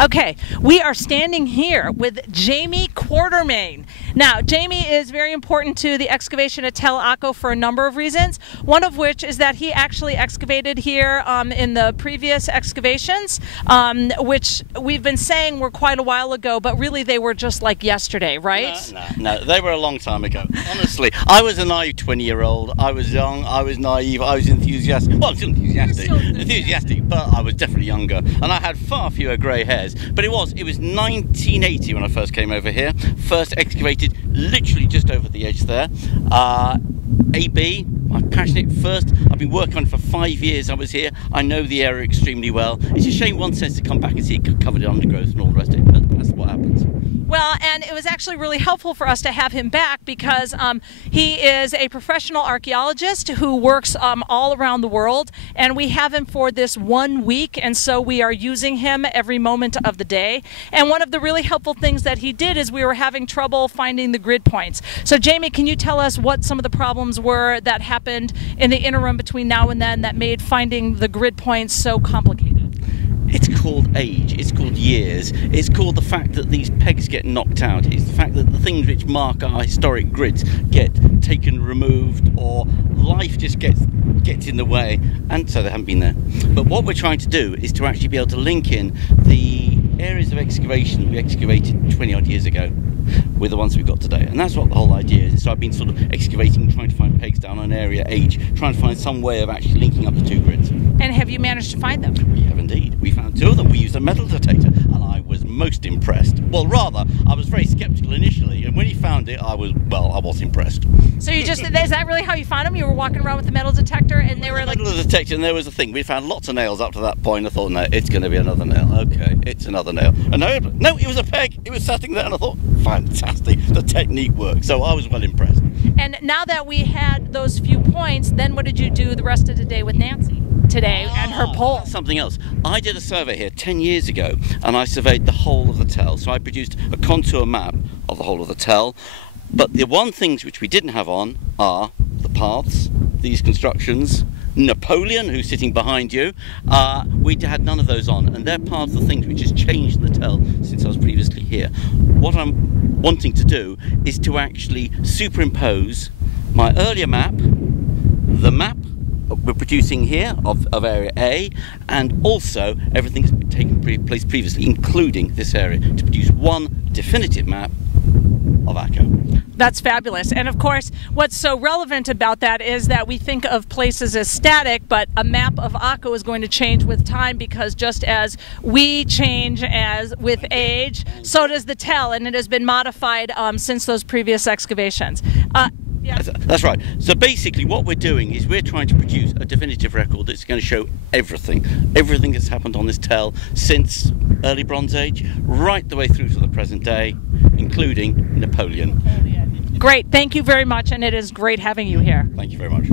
Okay, we are standing here with Jamie Quartermaine. Now, Jamie is very important to the excavation at Tel Akko for a number of reasons, one of which is that he actually excavated here in the previous excavations, which we've been saying were quite a while ago, but really they were just like yesterday, right? No, they were a long time ago. Honestly, I was a naive 20-year-old. I was young, I was naive, I was enthusiastic. Well, I was enthusiastic, but I was definitely younger, and I had far fewer grey hairs. But it was 1980 when I first came over here. First excavated literally just over the edge there. AB, I'm passionate first. I've been working on it for 5 years. I was here. I know the area extremely well. It's a shame one says to come back and see it covered in undergrowth and all the rest of it, but that's what happens. Well, and it was actually really helpful for us to have him back because he is a professional archaeologist who works all around the world, and we have him for this 1 week, and so we are using him every moment of the day. And one of the really helpful things that he did is we were having trouble finding the grid points. So Jamie, can you tell us what some of the problems were that happened in the interim between now and then that made finding the grid points so complicated? It's called age, it's called years, it's called the fact that these pegs get knocked out, it's the fact that the things which mark our historic grids get taken, removed, or life just gets in the way, and so they haven't been there. But what we're trying to do is to actually be able to link in the areas of excavation we excavated 20 odd years ago with the ones we've got today, and that's what the whole idea is. So I've been sort of excavating, trying to find pegs down on area age, trying to find some way of actually linking up the two grids. And have you managed to find them? We have indeed. We found two of them. We used a metal detector, and I was most impressed. Well, rather, I was very sceptical initially, and when he found it, I was impressed. So is that really how you found them? You were walking around with the metal detector, and they were like... Metal detector, and there was a thing. We found lots of nails up to that point. I thought, no, it's going to be another nail. Okay, it's another nail. And no, it was a peg. It was sitting there, and I thought, fantastic. The technique worked. So I was well impressed. And now that we had those few points, then what did you do the rest of the day with Nancy today and her pole? That's something else. I did a survey here 10 years ago, and I surveyed the whole of the Tell. So I produced a contour map of the whole of the Tell. But the one things which we didn't have on are the paths, these constructions, Napoleon, who's sitting behind you. We had none of those on, and they're part of the things which has changed in the Tell since I was previously here. What I'm wanting to do is to actually superimpose my earlier map, the map we're producing here of Area A, and also everything that's taken place previously, including this area, to produce one definitive map of Akko. That's fabulous. And of course, what's so relevant about that is that we think of places as static, but a map of Akko is going to change with time, because just as we change as with age, so does the Tell, and it has been modified since those previous excavations. Yeah. That's right. So basically what we're doing is we're trying to produce a definitive record that's going to show everything that's happened on this Tell since early Bronze Age, right the way through to the present day, including Napoleon. Great. Thank you very much, and it is great having you here. Thank you very much.